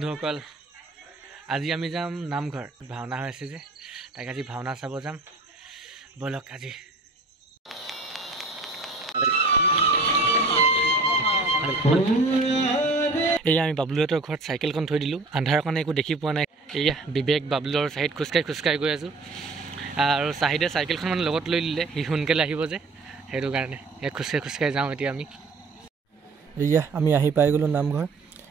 বন্ধুসকল আজি আমি যাম নামঘৰ ভাওনা হৈছে যে তাক আজি ভাওনা চাব যাম বলক আজি এয়া আমি বাবলুহঁতৰ ঘৰত চাইকেলখন থৈ দিলোঁ আন্ধাৰ কাৰণে একো দেখি পোৱা নাই এয়া বিবেক বাবলুৰ চাইড খোজকাঢ়ি গৈ আছোঁ আৰু চাহিদে চাইকেলখন মানে লগত লৈ দিলে সি সোনকালে আহিব যে সেইটো কাৰণে এক খোজকাঢ়ি যাওঁ এতিয়া এয়া আমি আহি পাই গ'লোঁ নামঘৰ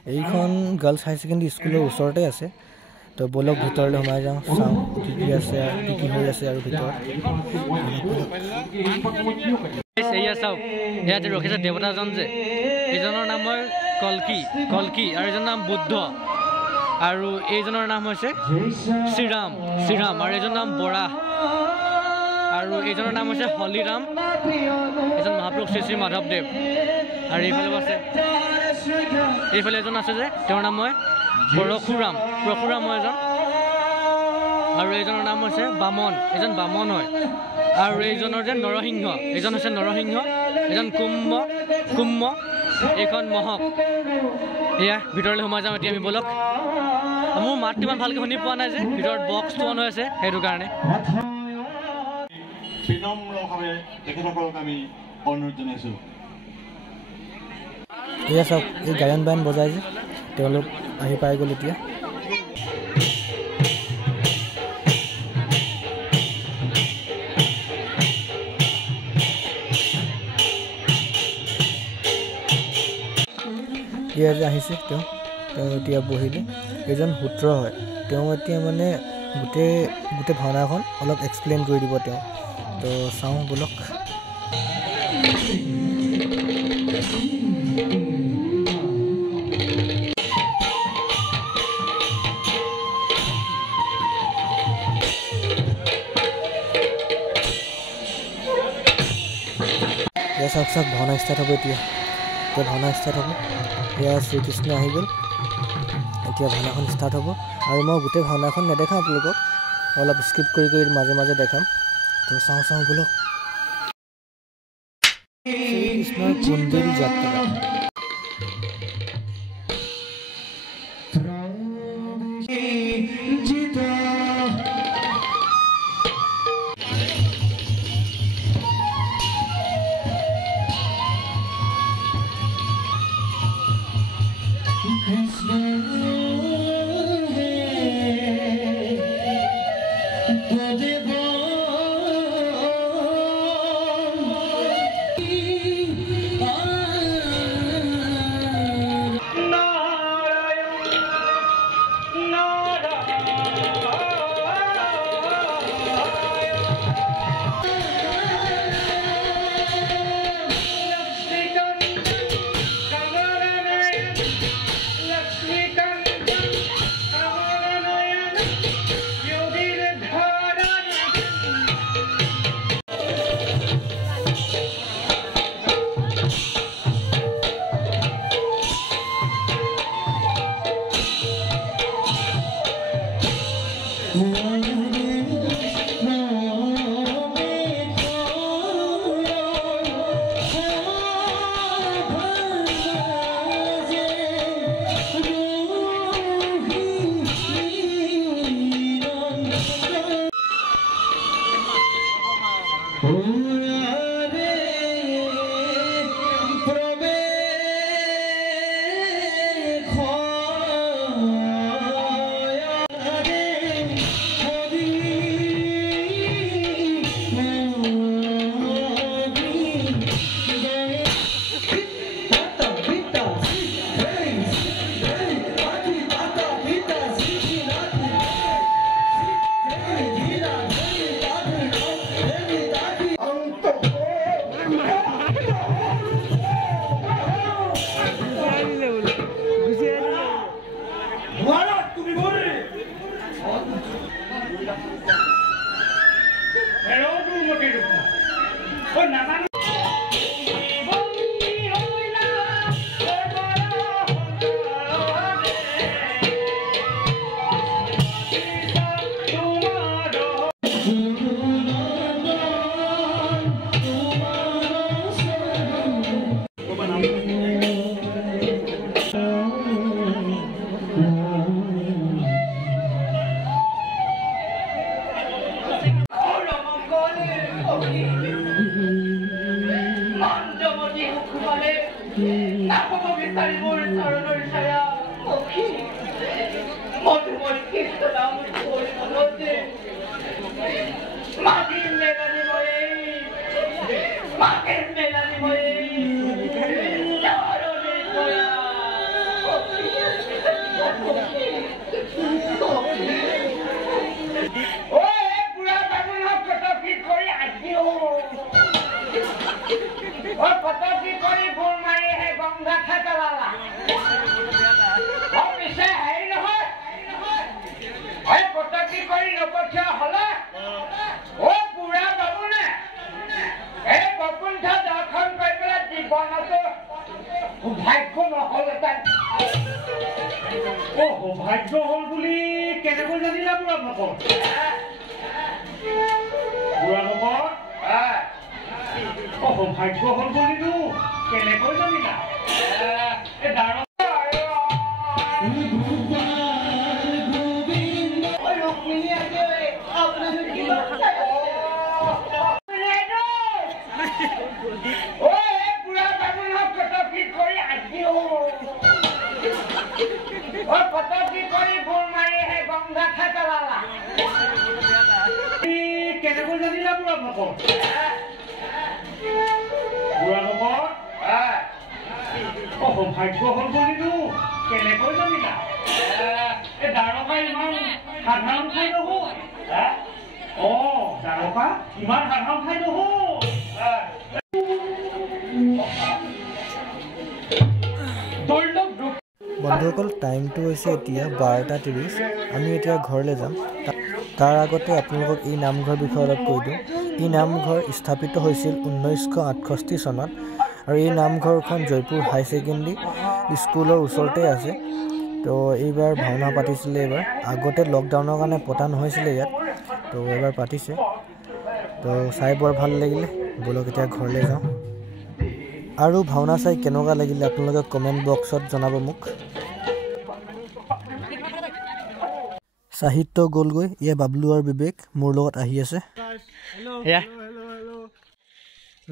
এইখন গাৰ্লছ হাই ছেকেণ্ডেৰী স্কুলৰ ওচৰতে আছে তো বলক ভিতৰলৈ সোমাই যাওঁ চাওঁ কি আছে কি হৈ আছে আৰু ভিতৰত এয়া চাওক ইয়াতে ৰখিছে দেৱতাজন যে এইজনৰ নাম হয় কলকি আৰু এইজনৰ নাম বুদ্ধ আৰু এইজনৰ নাম হৈছে শ্ৰীৰাম আৰু এইজনৰ নাম বৰা আৰু এইজনৰ নাম হৈছে হলিৰাম এজন মহাপুৰুষ শ্ৰী মাধৱদেৱ আৰু এইফালে এজন আছে যে তেওঁৰ নাম হয় পৰশুৰাম হয় এজন আৰু এইজনৰ নাম হৈছে বামন এজন বামন হয় আৰু এইজনৰ যে নৰসিংহ এজন হৈছে নৰসিংহ এজন কুম্ভ এইখন মহক এয়া ভিতৰলৈ সোমাই যাওঁ এতিয়া আমি বলক মোৰ মাতটো ইমান ভালকৈ শুনি পোৱা নাই যে ভিতৰত বক্সটো অন হৈ আছে সেইটো কাৰণে বিনম্ৰভাৱে তেখেতসকলক আমি অনুৰোধ জনাইছোঁ এয়া চাওক এই গায়ন বায়ন বজাই যে তেওঁলোক আহি পাই গ'ল এতিয়া এয়া যে আহিছে তেওঁ এতিয়া বহিলে এজন সূত্ৰ হয় তেওঁ এতিয়া মানে গোটেই ভাওনাখন অলপ এক্সপ্লেইন কৰি দিব তেওঁ তো চাওঁ বলক চাওক ভাওনা ষ্টাৰ্ট হ'ব এতিয়া ভাওনা ষ্টাৰ্ট হ'ব এয়া শ্ৰীকৃষ্ণ আহি গ'ল এতিয়া ভাওনাখন ষ্টাৰ্ট হ'ব আৰু মই গোটেই ভাওনাখন নেদেখাওঁ আপোনালোকক অলপ স্কিপ কৰি মাজে মাজে দেখাম তো চাওঁ বলক শ্ৰীকৃষ্ণৰ কুন্দেলী যাত্ৰা ভাগ্য হল বুলি কেনেকৈ জানিলা বুঢ়া ভকত? বুঢ়া ভকত ভাগ্য হল বুলিনো কেনেকৈ জানিলা? কেনেকৈ জানিলা বুঢ়া ভকত? বুঢ়া ভকত ভাগ্য হল বুলিনো কেনেকৈ জানিলা? দ্বাৰকা ইমান সাধাৰণ ঠাই নহয়। দ্বাৰকা ইমান সাধাৰণ ঠাই নহয়। বন্ধুসকল, টাইমটো হৈছে এতিয়া 12:30। আমি এতিয়া ঘৰলৈ যাম। তাৰ আগতে আপোনালোকক এই নামঘৰ বিষয়ে অলপ কৈ দিওঁ। এই নামঘৰ স্থাপিত হৈছিল 1968 চনত আৰু এই নামঘৰখন জয়পুৰ হাই ছেকেণ্ডেৰী স্কুলৰ ওচৰতে আছে। তো এইবাৰ ভাওনা পাতিছিলে। আগতে লকডাউনৰ কাৰণে পতা নহৈছিলে ইয়াত, তো এইবাৰ পাতিছে। তো চাই বৰ ভাল লাগিলে। বলক এতিয়া ঘৰলৈ যাওঁ। আৰু ভাওনা চাই কেনেকুৱা লাগিলে আপোনালোকে কমেণ্ট বক্সত জনাব মোক। সাহিত্য গ'লগৈ, এয়া বাবলু আৰু বিবেক মোৰ লগত আহি আছে।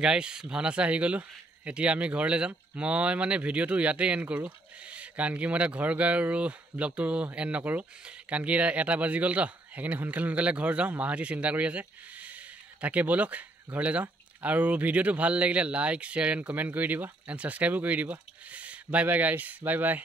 গাইজ, ভাওনা চাই আহি গ'লোঁ। এতিয়া আমি ঘৰলৈ যাম। মই মানে ভিডিঅ'টো ইয়াতে এণ্ড কৰোঁ, কাৰণ কি মই এতিয়া ঘৰ গৈ আৰু ব্লগটো এণ্ড নকৰোঁ, কাৰণ কি এটা বাজি গ'ল তো। সেইখিনি সোনকালে ঘৰ যাওঁ। মাহঁতি চিন্তা কৰি আছে। তাকে ব'লক ঘৰলৈ যাওঁ। আৰু ভিডিঅ'টো ভাল লাগিলে লাইক, শ্বেয়াৰ এণ্ড কমেণ্ট কৰি দিব, এণ্ড ছাবস্ক্ৰাইবো কৰি দিব। Bye bye guys, bye bye.